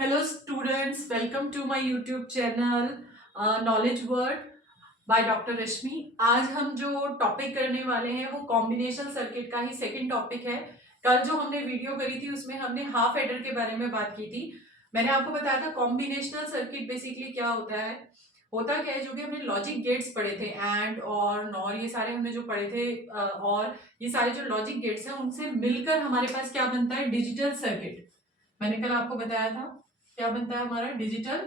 Hello students, welcome to my YouTube channel Knowledge Word by doctor Rashmi. आज हम जो topic करने वाले हैं वो कॉम्बिनेशन सर्किट का ही सेकंड टॉपिक है। कल जो हमने वीडियो करी थी उसमें हमने हाफ एडर के बारे में बात की थी। मैंने आपको बताया था कॉम्बिनेशनल सर्किट बेसिकली क्या होता है। होता क्या है, जो कि हमने लॉजिक गेट्स पढ़े थे, एंड और नॉर, ये सारे हमने जो पढ़े थे, और ये सारे जो लॉजिक गेट्स हैं उनसे मिलकर हमारे पास क्या बनता है, डिजिटल सर्किट। मैंने कल आपको बताया था क्या बनता है हमारा डिजिटल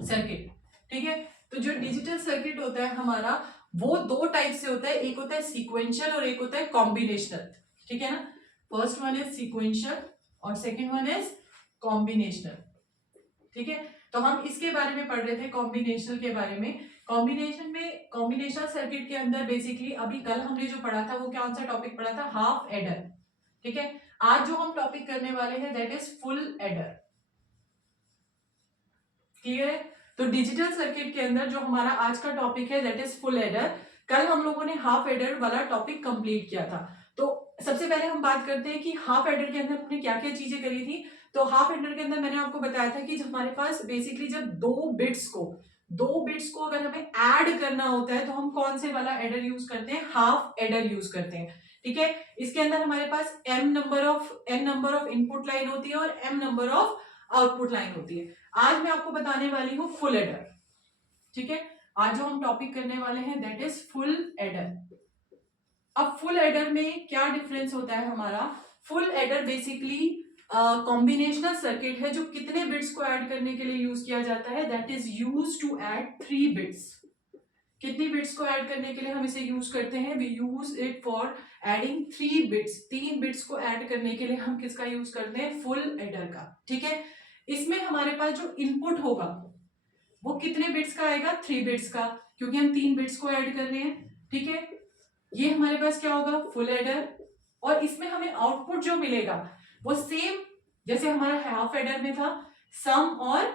सर्किट। ठीक है, तो जो डिजिटल सर्किट होता है हमारा वो दो टाइप से होता है, एक होता है सीक्वेंशियल और एक होता है कॉम्बिनेशनल। ठीक है ना, फर्स्ट वन इज सीक्वेंशियल और सेकंड वन इज कॉम्बिनेशनल। ठीक है, तो हम इसके बारे में पढ़ रहे थे, कॉम्बिनेशनल के बारे में। कॉम्बिनेशनल सर्किट के अंदर बेसिकली अभी कल हमने जो पढ़ा था वो कौन सा टॉपिक पढ़ा था, हाफ एडर। ठीक है, आज जो हम टॉपिक करने वाले हैं that is full adder. Clear है, तो डिजिटल सर्किट के अंदर जो हमारा आज का टॉपिक है दैट इज फुल एडर। कल हम लोगों ने हाफ एडर वाला टॉपिक कंप्लीट किया था। तो सबसे पहले हम बात करते हैं कि हाफ एडर के अंदर हमने क्या क्या चीजें करी थी। तो हाफ एडर के अंदर मैंने आपको बताया था कि हमारे पास बेसिकली जब दो बिट्स को अगर हमें ऐड करना होता है तो हम कौन से वाला एडर यूज करते हैं, हाफ एडर यूज करते हैं। ठीक है, इसके अंदर हमारे पास N number of input line होती है और M number of output line होती है। आज मैं आपको बताने वाली हूं फुल एडर। ठीक है, आज जो हम टॉपिक करने वाले हैं दैट इज फुल एडर। अब फुल एडर में क्या डिफरेंस होता है हमारा। Full adder basically combinational circuit है जो कितने बिट्स को ऐड करने के लिए यूज किया जाता है, that is use to add 3 bits. कितनी बिट्स को ऐड करने के लिए हम इसे यूज करते हैं, we use it for adding 3 bits. 3 bits को ऐड करने के लिए हम किसका यूज करते हैं, फुल एडर का। ठीक है, इसमें हमारे पास जो इनपुट होगा वो कितने बिट्स का आएगा, 3 बिट्स का, क्योंकि हम 3 बिट्स को ऐड कर रहे हैं। ठीक है, ये हमारे पास क्या होगा, फुल एडर। और इसमें हमें आउटपुट जो मिलेगा वो सेम जैसे हमारा हाफ एडर में था, सम और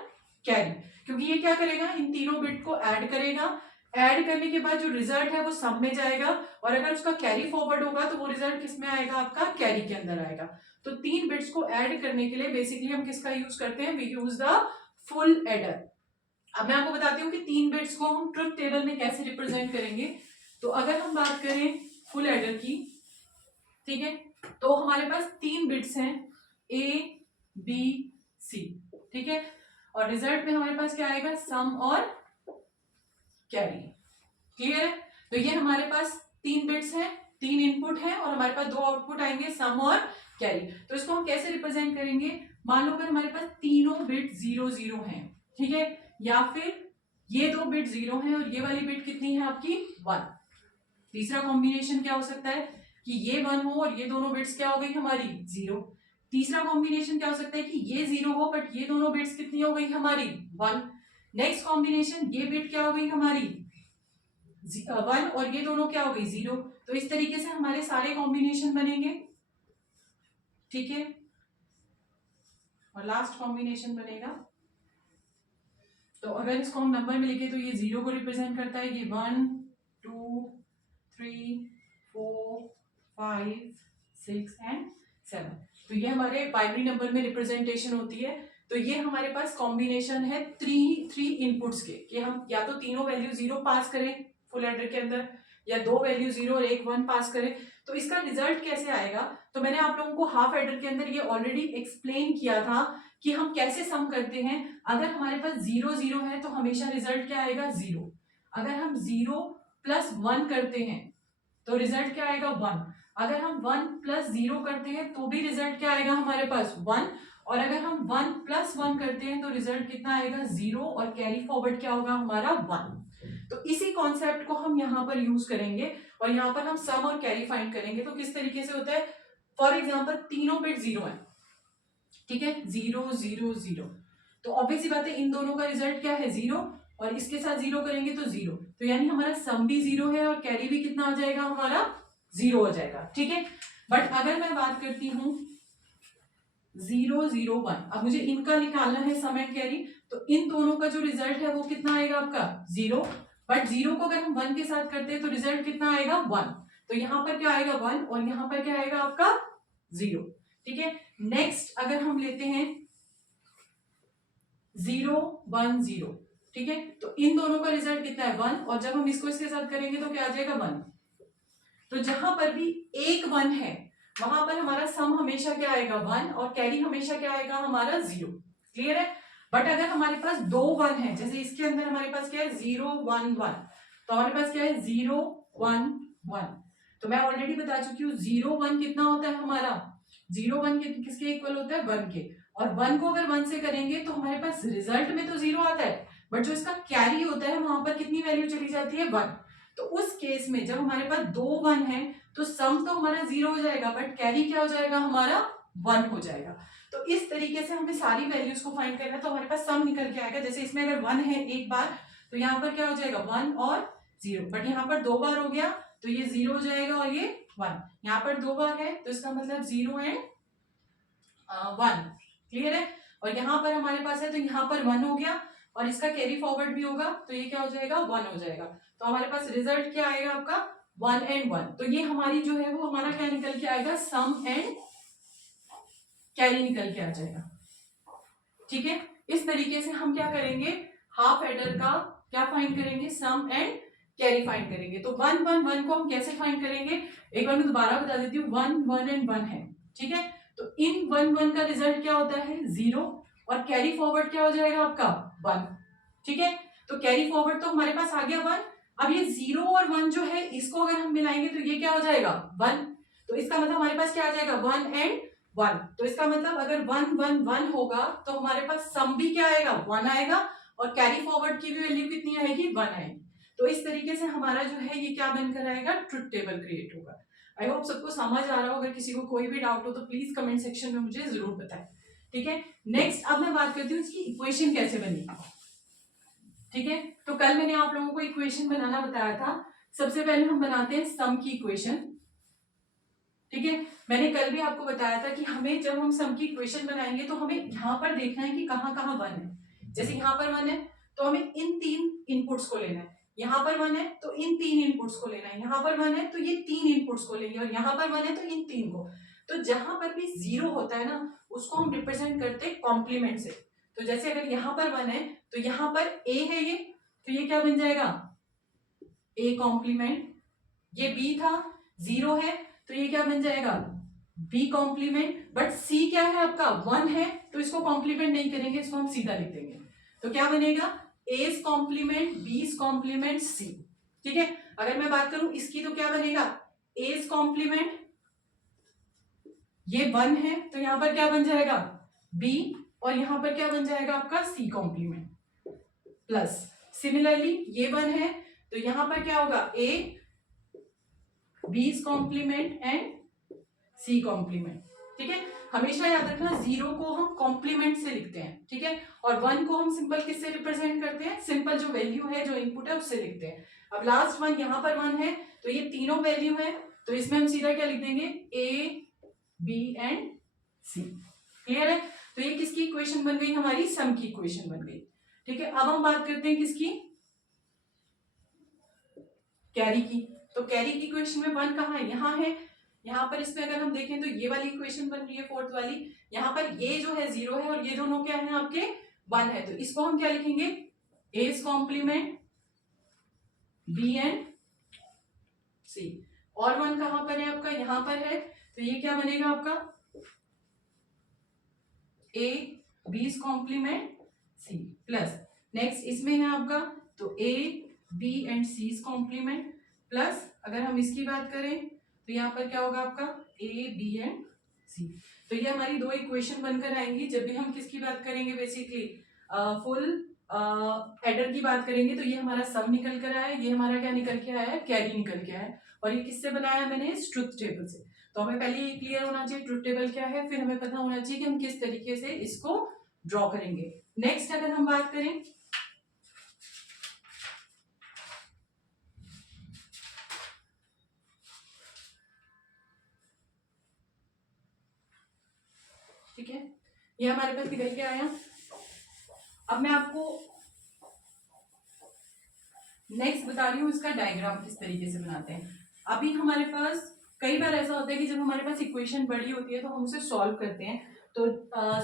कैरी। क्योंकि ये क्या करेगा, इन तीनों बिट को ऐड करेगा। ऐड करने के बाद जो रिजल्ट है वो सम में जाएगा, और अगर उसका कैरी फॉरवर्ड होगा तो वो रिजल्ट किस में आएगा, आपका कैरी के अंदर आएगा। तो 3 बिट्स को ऐड करने के लिए बेसिकली हम किसका यूज करते हैं, we use the full adder. अब मैं आपको बताती हूँ कि 3 बिट्स को हम ट्रुथ टेबल में कैसे रिप्रेजेंट करेंगे। तो अगर हम बात करें फुल एडर की, ठीक है, तो हमारे पास 3 बिट्स हैं, ए बी सी। ठीक है, और रिजल्ट में हमारे पास क्या आएगा, सम और कैरी। क्लियर है, तो ये हमारे पास 3 बिट्स हैं, 3 इनपुट हैं और हमारे पास 2 आउटपुट आएंगे, सम और कैरी। तो इसको हम कैसे रिप्रेजेंट करेंगे, मान लो अगर हमारे पास तीनों बिट 0 0 हैं, ठीक है, या फिर ये 2 बिट 0 हैं और ये वाली बिट कितनी है आपकी, 1। तीसरा कॉम्बिनेशन क्या हो सकता है कि ये 1 हो और ये दोनों बिट्स क्या हो गई हमारी, 0। तीसरा कॉम्बिनेशन क्या हो सकता है कि ये 0 हो बट ये दोनों बिट्स कितनी हो गई हमारी, 1। नेक्स्ट कॉम्बिनेशन, ये बिट क्या हो गई हमारी, 1 और ये दोनों क्या हो गई, 0। तो इस तरीके से हमारे सारे कॉम्बिनेशन बनेंगे। ठीक है, और लास्ट कॉम्बिनेशन बनेगा, तो अगर इसको हम नंबर में लिखे तो ये 0 को रिप्रेजेंट करता है, ये 1 2 3 4 5 6 एंड 7। तो ये हमारे बाइनरी नंबर में रिप्रेजेंटेशन होती है। तो ये हमारे पास कॉम्बिनेशन है थ्री इनपुट्स के, कि हम या तो तीनों वैल्यू 0 पास करें फुल एडर के अंदर, या 2 वैल्यू 0 और 1 पास करें। तो इसका रिजल्ट कैसे आएगा, तो मैंने आप लोगों को हाफ एडर के अंदर ये ऑलरेडी एक्सप्लेन किया था कि हम कैसे सम करते हैं। अगर हमारे पास 0 0 है तो हमेशा रिजल्ट क्या आएगा, 0। अगर हम 0 प्लस 1 करते हैं तो रिजल्ट क्या आएगा, 1। अगर हम 1 प्लस 0 करते हैं तो भी रिजल्ट क्या आएगा हमारे पास, 1। और अगर हम 1 प्लस 1 करते हैं तो रिजल्ट कितना आएगा, 0, और कैरी फॉरवर्ड क्या होगा हमारा, 1। तो इसी कॉन्सेप्ट को हम यहाँ पर यूज करेंगे और यहाँ पर हम सम और कैरी फाइंड करेंगे। तो किस तरीके से होता है, फॉर एग्जाम्पल तीनों बिट 0 है, ठीक है, 0 0 0। तो ऑब्वियस सी बात है इन दोनों का रिजल्ट क्या है, 0, और इसके साथ 0 करेंगे तो 0। तो यानी हमारा सम भी 0 है और कैरी भी कितना आ जाएगा हमारा, 0 हो जाएगा। ठीक है, बट अगर मैं बात करती हूँ 0 0 1, अब मुझे इनका निकालना है सम एंड कैरी, तो इन दोनों का जो रिजल्ट है वो कितना आएगा आपका, 0। बट 0 को अगर हम 1 के साथ करते हैं तो रिजल्ट कितना आएगा, 1। तो यहाँ पर क्या आएगा, 1, और यहाँ पर क्या आएगा आपका, 0। ठीक है, नेक्स्ट अगर हम लेते हैं 0 1 0, ठीक है। तो इन दोनों का रिजल्ट कितना है 1, और जब हम इसको इसके साथ करेंगे तो क्या आ जाएगा 1। तो जहां पर भी एक 1 है वहां पर हमारा सम हमेशा क्या आएगा 1, और कैरी हमेशा क्या आएगा हमारा 0। क्लियर है। बट अगर हमारे पास दो 1 है, जैसे इसके अंदर हमारे पास क्या है 0 1 1, तो हमारे पास क्या है 0 1 1। तो मैं ऑलरेडी बता चुकी हूँ 0 1 कितना होता है हमारा 0 1 किसके इक्वल होता है 1 के, और 1 को अगर 1 से करेंगे तो हमारे पास रिजल्ट में तो 0 आता है, बट जो इसका कैरी होता है वहां पर कितनी वैल्यू चली जाती है 1। तो उस केस में जब हमारे पास दो 1 है तो सम तो हमारा 0 हो जाएगा, बट कैरी क्या हो जाएगा हमारा 1 हो जाएगा। तो इस तरीके से हमें सारी वैल्यूज को फाइंड करना है, तो हमारे पास सम निकल के आएगा। जैसे इसमें अगर 1 है एक बार तो यहाँ पर क्या हो जाएगा 1 और 0, बट यहाँ पर दो बार हो गया तो ये 0 हो जाएगा और ये 1। यहाँ पर दो बार है तो इसका मतलब 0 एंड 1। क्लियर है। और यहाँ पर हमारे पास है तो यहाँ पर 1 हो गया, और इसका कैरी फॉरवर्ड भी होगा तो ये क्या हो जाएगा 1 हो जाएगा। तो हमारे पास रिजल्ट क्या आएगा आपका 1 एंड 1। तो ये हमारी जो है वो हमारा क्या निकल के आएगा सम एंड कैरी निकल के आ जाएगा। ठीक है। इस तरीके से हम क्या करेंगे हाफ एडर का क्या फाइंड करेंगे सम एंड कैरी फाइंड करेंगे। तो 1 1 1 को हम कैसे फाइंड करेंगे, एक बार मैं दोबारा बता देती हूँ। 1 1 एंड 1 है, ठीक है। तो इन 1 1 का रिजल्ट क्या होता है 0, और कैरी फॉरवर्ड क्या हो जाएगा आपका 1, ठीक है। तो कैरी फॉरवर्ड तो हमारे पास आ गया 1। अब ये 0 और 1 जो है इसको अगर हम मिलाएंगे तो ये क्या हो जाएगा 1। तो इसका मतलब हमारे पास क्या आ जाएगा 1 एंड 1। तो इसका मतलब अगर 1 1 1 होगा तो हमारे पास सम भी क्या आएगा 1 आएगा, और कैरी फॉरवर्ड की भी वैल्यू कितनी आएगी 1 आएगी। तो इस तरीके से हमारा जो है ये क्या बनकर आएगा ट्रुथ टेबल क्रिएट होगा। आई होप सबको समझ आ रहा हो। अगर किसी को कोई भी डाउट हो तो प्लीज कमेंट सेक्शन में मुझे जरूर बताएं। ठीक है। नेक्स्ट अब मैं बात करती हूँ इसकी इक्वेशन कैसे बनेगी। ठीक है। तो कल मैंने आप लोगों को इक्वेशन बनाना बताया था। सबसे पहले हम बनाते हैं सम की इक्वेशन। ठीक है। मैंने कल भी आपको बताया था कि हमें जब हम सम की इक्वेशन बनाएंगे तो हमें यहाँ पर देखना है कि कहाँ कहाँ 1 है। जैसे यहाँ पर 1 है तो हमें इन 3 इनपुट्स को लेना है, यहाँ पर 1 है तो इन 3 इनपुट्स को लेना है, यहाँ पर 1 है तो ये 3 इनपुट्स को लेंगे, और यहाँ पर 1 है तो इन 3 को। तो जहां पर भी 0 होता है ना उसको हम रिप्रेजेंट करते हैं कॉम्प्लीमेंट से। तो जैसे अगर यहाँ पर 1 है तो यहाँ पर a है ये, तो ये क्या बन जाएगा a कॉम्प्लीमेंट। ये b था 0 है तो ये क्या बन जाएगा b कॉम्प्लीमेंट। बट c क्या है आपका 1 है तो इसको कॉम्प्लीमेंट नहीं करेंगे, इसको हम सीधा लिख देंगे। तो क्या बनेगा a's complement b's complement c। ठीक है। अगर मैं बात करूं इसकी तो क्या बनेगा a's कॉम्प्लीमेंट, ये 1 है तो यहां पर क्या बन जाएगा b, और यहां पर क्या बन जाएगा आपका c कॉम्प्लीमेंट प्लस। सिमिलरली ये 1 है तो यहां पर क्या होगा a b's complement and c complement. ठीक है। हमेशा याद रखना 0 को हम कॉम्प्लीमेंट से लिखते हैं, ठीक है, और 1 को हम सिंपल किससे रिप्रेजेंट करते हैं सिंपल जो वैल्यू है जो इनपुट है उससे लिखते हैं। अब लास्ट 1 यहाँ पर 1 है तो ये तीनों वैल्यू है तो इसमें हम सीधा क्या लिख देंगे a b and c। Clear है। तो ये किसकी इक्वेशन बन गई हमारी सम की इक्वेशन बन गई। ठीक है। अब हम बात करते हैं किसकी कैरी की। तो कैरी की इक्वेशन में 1 कहाँ है यहाँ है, यहाँ पर इसमें अगर हम देखें तो ये वाली इक्वेशन बन रही है फोर्थ वाली, यहाँ पर ये जो है 0 है और ये दोनों क्या है आपके 1 है, तो इसको हम क्या लिखेंगे a's complement b and c। और 1 कहाँ पर है आपका यहाँ पर है तो ये क्या बनेगा आपका a b's complement c plus next इसमें है आपका तो a b and c's complement plus अगर हम इसकी बात करें तो यहाँ पर क्या होगा आपका a b एंड c। तो ये हमारी दो इक्वेशन बनकर आएंगी जब भी हम किसकी बात करेंगे बेसिकली फुल एडर की बात करेंगे। तो ये हमारा सम निकल कर आया, ये हमारा क्या निकल के आया है कैरी निकल के आया, और ये किससे बनाया मैंने इस ट्रुथ टेबल से। तो हमें पहले ये क्लियर होना चाहिए ट्रुथ टेबल क्या है, फिर हमें पता होना चाहिए कि हम किस तरीके से इसको ड्रॉ करेंगे। नेक्स्ट अगर हम बात करें ठीक है, ये हमारे पास निकल के आया। अब मैं आपको नेक्स्ट बता रही हूँ इसका डायग्राम किस तरीके से बनाते हैं। अभी हमारे पास कई बार ऐसा होता है कि जब हमारे पास इक्वेशन बड़ी होती है तो हम उसे सॉल्व करते हैं, तो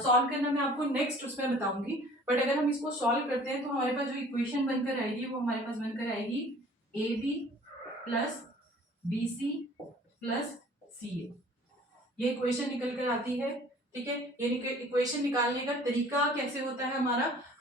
सॉल्व करना मैं आपको नेक्स्ट उसमें बताऊंगी। बट अगर हम इसको सॉल्व करते हैं तो हमारे पास जो इक्वेशन बनकर आएगी वो हमारे पास बनकर आएगी AB plus BC plus CA। ये इक्वेशन निकल कर आती है, ठीक है। ये इक्वेशन निकालने का तरीका कैसे होता है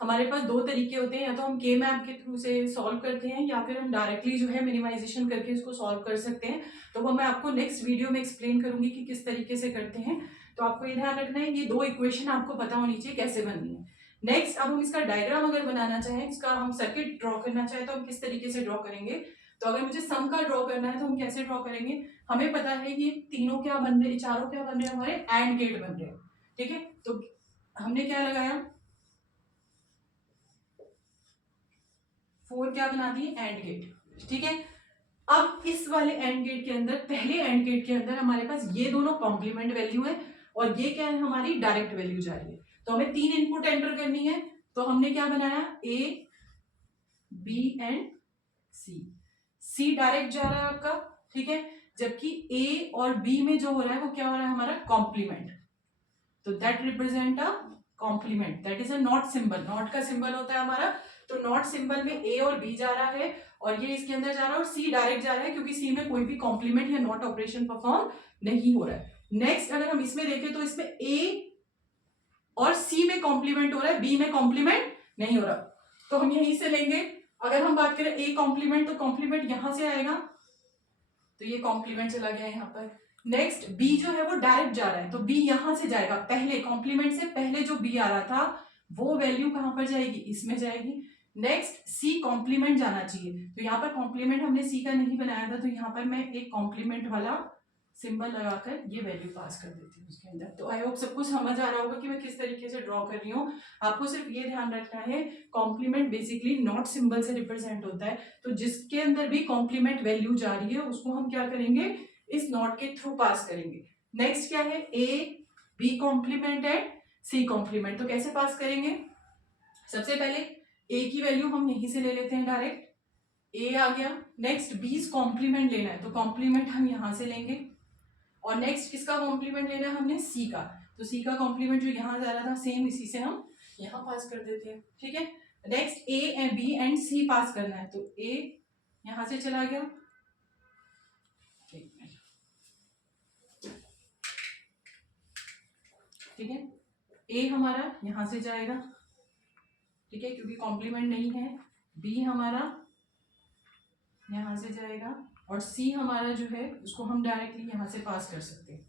हमारे पास दो तरीके होते हैं, या तो हम के मैप के थ्रू से सॉल्व करते हैं या फिर हम डायरेक्टली जो है मिनिमाइजेशन करके इसको सॉल्व कर सकते हैं। तो वो मैं आपको नेक्स्ट वीडियो में एक्सप्लेन करूंगी कि किस तरीके से करते हैं। तो आपको ये ध्यान रखना है, ये दो इक्वेशन आपको पता होनी चाहिए कैसे बननी है। नेक्स्ट, अब हम इसका डायग्राम अगर बनाना चाहें, इसका हम सर्किट ड्रॉ करना चाहें तो हम किस तरीके से ड्रॉ करेंगे। तो अगर मुझे सम का ड्रॉ करना है तो हम कैसे ड्रॉ करेंगे। हमें पता है कि तीनों क्या बन रहे, चारों क्या बन रहे हैं, हमारे एंड गेट बन रहे हैं, ठीक है। तो हमने क्या लगाया, 4 क्या बना दिए, एंड गेट, ठीक है। अब इस वाले एंड गेट के अंदर, पहले एंड गेट के अंदर हमारे पास ये दोनों कॉम्प्लीमेंट वैल्यू है और ये क्या है, हमारी डायरेक्ट वैल्यू जा रही है। तो हमें 3 इनपुट एंटर करनी है। तो हमने क्या बनाया, A B and C direct जा रहा है आपका, ठीक है। जबकि A और B में जो हो रहा है वो क्या हो रहा है, हमारा कॉम्प्लीमेंट। तो that represent a compliment, that is a not symbol. Not का सिंबल होता है हमारा, तो नॉट सिंबल में A और B जा रहा है और ये इसके अंदर जा रहा है और C डायरेक्ट जा रहा है, क्योंकि C में कोई भी कॉम्प्लीमेंट या नॉट ऑपरेशन परफॉर्म नहीं हो रहा है। नेक्स्ट, अगर हम इसमें देखें तो इसमें A और C में कॉम्प्लीमेंट हो रहा है, B में कॉम्प्लीमेंट नहीं हो रहा। तो हम यहीं से लेंगे। अगर हम बात करें A कॉम्प्लीमेंट, तो कॉम्प्लीमेंट यहां से आएगा, तो ये कॉम्प्लीमेंट चला गया यहाँ पर। नेक्स्ट, B जो है वो डायरेक्ट जा रहा है, तो B यहां से जाएगा, पहले कॉम्प्लीमेंट से पहले जो B आ रहा था वो वैल्यू कहां पर जाएगी, इसमें जाएगी। नेक्स्ट, C कॉम्प्लीमेंट जाना चाहिए, तो यहाँ पर कॉम्प्लीमेंट हमने C का नहीं बनाया था, तो यहाँ पर मैं एक कॉम्प्लीमेंट वाला सिंबल लगाकर ये वैल्यू पास कर देती हूँ उसके अंदर। तो आई होप सबको समझ आ रहा होगा कि मैं किस तरीके से ड्रॉ कर रही हूँ। आपको सिर्फ ये ध्यान रखना है, कॉम्प्लीमेंट बेसिकली नॉट सिंबल से रिप्रेजेंट होता है, तो जिसके अंदर भी कॉम्प्लीमेंट वैल्यू जा रही है उसको हम क्या करेंगे, इस नॉट के थ्रू पास करेंगे। नेक्स्ट क्या है, A B complement and C complement. तो कैसे पास करेंगे, सबसे पहले A की वैल्यू हम यहीं से ले लेते हैं डायरेक्ट, A आ गया। नेक्स्ट, B कॉम्प्लीमेंट लेना है, तो कॉम्प्लीमेंट हम यहां से लेंगे। और नेक्स्ट किसका कॉम्प्लीमेंट लेना है, हमने C का, तो C का कॉम्प्लीमेंट जो यहाँ जा रहा था सेम इसी से हम यहाँ पास कर देते हैं, ठीक है। Next, A and B and C पास करना है, तो A यहां से चला गया, ठीक है। A हमारा यहां से जाएगा, ठीक है, क्योंकि कॉम्प्लीमेंट नहीं है। B हमारा यहां से जाएगा और C हमारा जो है उसको हम डायरेक्टली यहां से पास कर सकते हैं,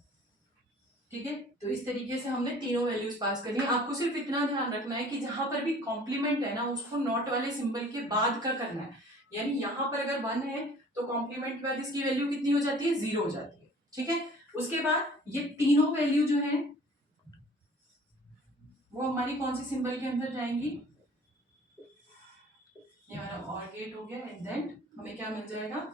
ठीक है। तो इस तरीके से हमने तीनों वैल्यूज पास करी है। आपको सिर्फ इतना ध्यान रखना है कि जहां पर भी कॉम्प्लीमेंट है ना, उसको नॉट वाले सिंबल के बाद का करना है। यानी यहाँ पर अगर 1 है तो कॉम्प्लीमेंट के बाद इसकी वैल्यू कितनी हो जाती है, 0 हो जाती है, ठीक है। उसके बाद ये तीनों वैल्यू जो है वो हमारी कौन सी सिंबल के अंदर जाएंगी, ये हमारा और गेट हो गया, एंड देन हमें क्या मिल जाएगा,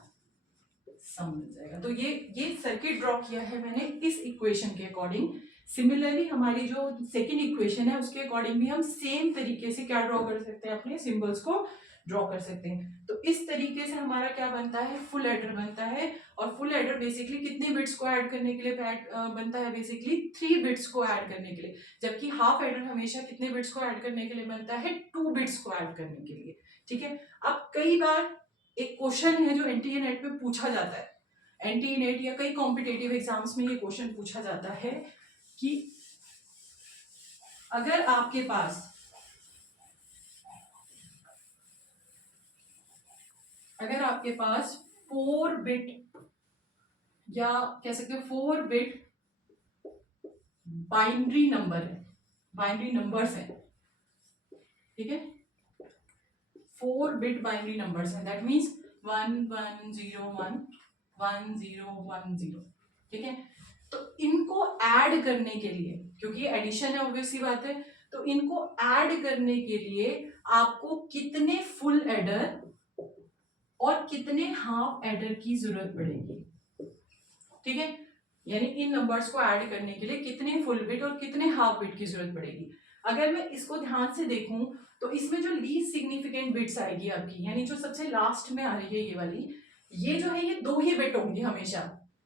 सम मिल जाएगा। तो ये सर्किट ड्रॉ किया है मैंने इस इक्वेशन के अकॉर्डिंग। सिमिलरली हमारी जो सेकंड इक्वेशन है उसके अकॉर्डिंग भी हम सेम तरीके से क्या ड्रॉ कर सकते हैं, अपने सिंबल्स को ड्रॉ कर सकते हैं। तो इस तरीके से हमारा क्या बनता है, फुल एडर बनता है। और फुल एडर बेसिकली कितने बिट्स को ऐड करने के लिए बनता है, बेसिकली 3 बिट्स को ऐड करने के लिए। जबकि हाफ एडर हमेशा कितने बिट्स को ऐड करने के लिए बनता है, 2 बिट्स को ऐड करने के लिए, ठीक है। अब कई बार एक क्वेश्चन है जो एनटीए नेट में पूछा जाता है, एनटीए नेट या कई कॉम्पिटेटिव एग्जाम्स में ये क्वेश्चन पूछा जाता है कि अगर आपके पास 4 बिट या कह सकते हो 4 बिट बाइनरी नंबर है, बाइनरी नंबर्स है, ठीक है। 4 बिट बाइनरी नंबर्स है, दैट मीन्स 1101 1010, ठीक है। तो इनको ऐड करने के लिए, क्योंकि एडिशन है ऑब्वियस सी बात है, तो इनको ऐड करने के लिए आपको कितने फुल एडर और कितने हाफ एडर की जरूरत पड़ेगी, ठीक है। यानी इन नंबर्स को ऐड करने के लिए कितने फुल बिट और कितने हाफ बिट की जरूरत पड़ेगी। अगर मैं इसको ध्यान से देखूं तो इसमें जो लीस्ट सिग्निफिकेंट बिट्स आएगी आपकी, यानी जो सबसे लास्ट में आ रही है ये वाली, ये जो है ये 2 ही बिट होंगी हमेशा,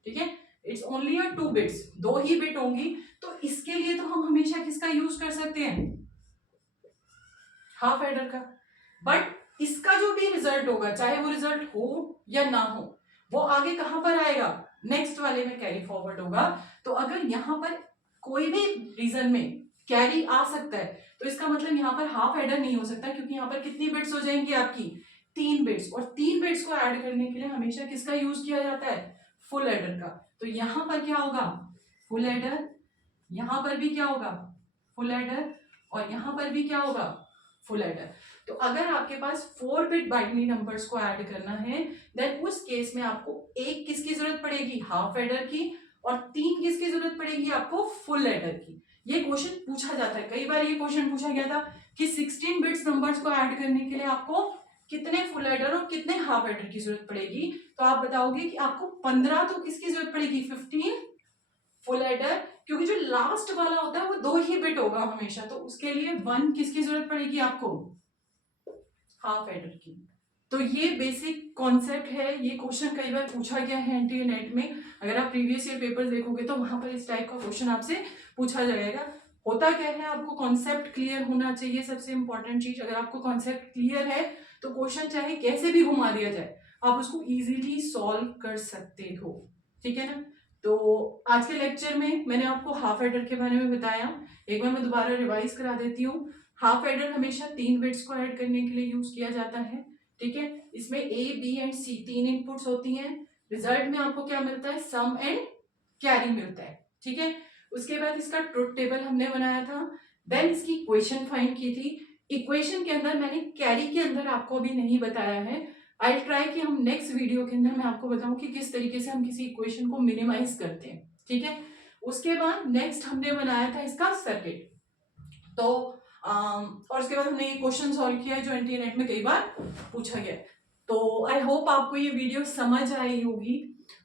ठीक है। It's only 2 bits, 2 he bit होंगी। तो इसके लिए तो हम हमेशा किसका यूज कर सकते हैं, हाफ एडर का। बट इसका जो भी रिजल्ट होगा, चाहे वो रिजल्ट हो या ना हो, वो आगे कहां पर आएगा, नेक्स्ट वाले में कैरी फॉरवर्ड होगा। तो अगर यहाँ पर कोई भी रीजन में कैरी आ सकता है, तो इसका मतलब यहाँ पर हाफ एडर नहीं हो सकता, क्योंकि यहाँ पर कितनी बिट्स हो जाएंगी आपकी, 3 बिट्स, और 3 बिट्स को ऐड करने के लिए हमेशा किसका यूज किया जाता है, फुल एडर का। तो यहाँ पर क्या होगा, फुल एडर, यहाँ पर भी क्या होगा, फुल एडर, और यहाँ पर भी क्या होगा, फुल एडर। तो अगर आपके पास 4 बिट बाइनरी नंबर्स को ऐड करना है, देन उस केस में आपको एक किसकी जरूरत पड़ेगी, हाफ एडर की, और 3 किसकी जरूरत पड़ेगी आपको, फुल एडर की। ये क्वेश्चन पूछा जाता है, कई बार ये क्वेश्चन पूछा गया था कि 16 बिट्स नंबर्स को ऐड करने के लिए आपको कितने फुल एडर और कितने हाफ एडर की जरूरत पड़ेगी। तो आप बताओगे कि आपको 15 तो किसकी जरूरत पड़ेगी, 15 फुल एडर, क्योंकि जो लास्ट वाला होता है वो 2 ही बिट होगा हमेशा, तो उसके लिए 1 किसकी जरूरत पड़ेगी आपको, हाफ एडर की। तो ये बेसिक कॉन्सेप्ट है, ये क्वेश्चन कई बार पूछा गया है एनटीए नेट में। अगर आप प्रीवियस ईयर पेपर देखोगे तो वहां पर इस टाइप का क्वेश्चन आपसे पूछा जाएगा। होता क्या है, आपको कॉन्सेप्ट क्लियर होना चाहिए, सबसे इंपॉर्टेंट चीज। अगर आपको कॉन्सेप्ट क्लियर है तो क्वेश्चन चाहे कैसे भी घुमा दिया जाए, आप उसको इजीली सॉल्व कर सकते हो, ठीक है ना। तो आज के लेक्चर में मैंने आपको हाफ एडर के बारे में बताया, एक बार मैं दोबारा रिवाइज करा देती हूँ। हाफ एडर हमेशा 3 बिट्स को ऐड करने के लिए यूज किया जाता है, ठीक है। इसमें ए, बी एंड सी 3 इनपुट्स होती हैं। रिजल्ट में आपको क्या मिलता है, सम एंड कैरी मिलता है, ठीक है। उसके बाद इसका ट्रुथ टेबल हमने बनाया था, देन इसकी इक्वेशन फाइंड की थी। इक्वेशन के अंदर मैंने कैरी के अंदर आपको अभी नहीं बताया है, आई ट्राई कि हम नेक्स्ट वीडियो के अंदर मैं आपको बताऊं कि किस तरीके से हम किसी इक्वेशन को मिनिमाइज करते हैं, ठीक है। उसके बाद नेक्स्ट हमने बनाया था इसका सर्किट, तो और उसके बाद हमने ये क्वेश्चन सॉल्व किया जो एनटीए नेट में कई बार पूछा गया। तो आई होप आपको ये वीडियो समझ आई होगी।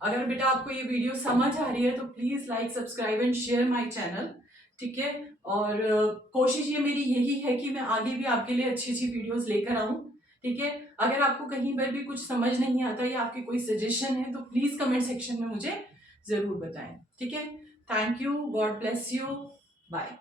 अगर बेटा आपको ये वीडियो समझ आ रही है तो please like, subscribe and share my channel, ठीक है। और कोशिश ये मेरी यही है कि मैं आगे भी आपके लिए अच्छी अच्छी वीडियोस लेकर आऊं, ठीक है। अगर आपको कहीं पर भी कुछ समझ नहीं आता या आपकी कोई सजेशन है तो प्लीज कमेंट सेक्शन में मुझे जरूर बताएं, ठीक है। Thank you, God bless you, bye.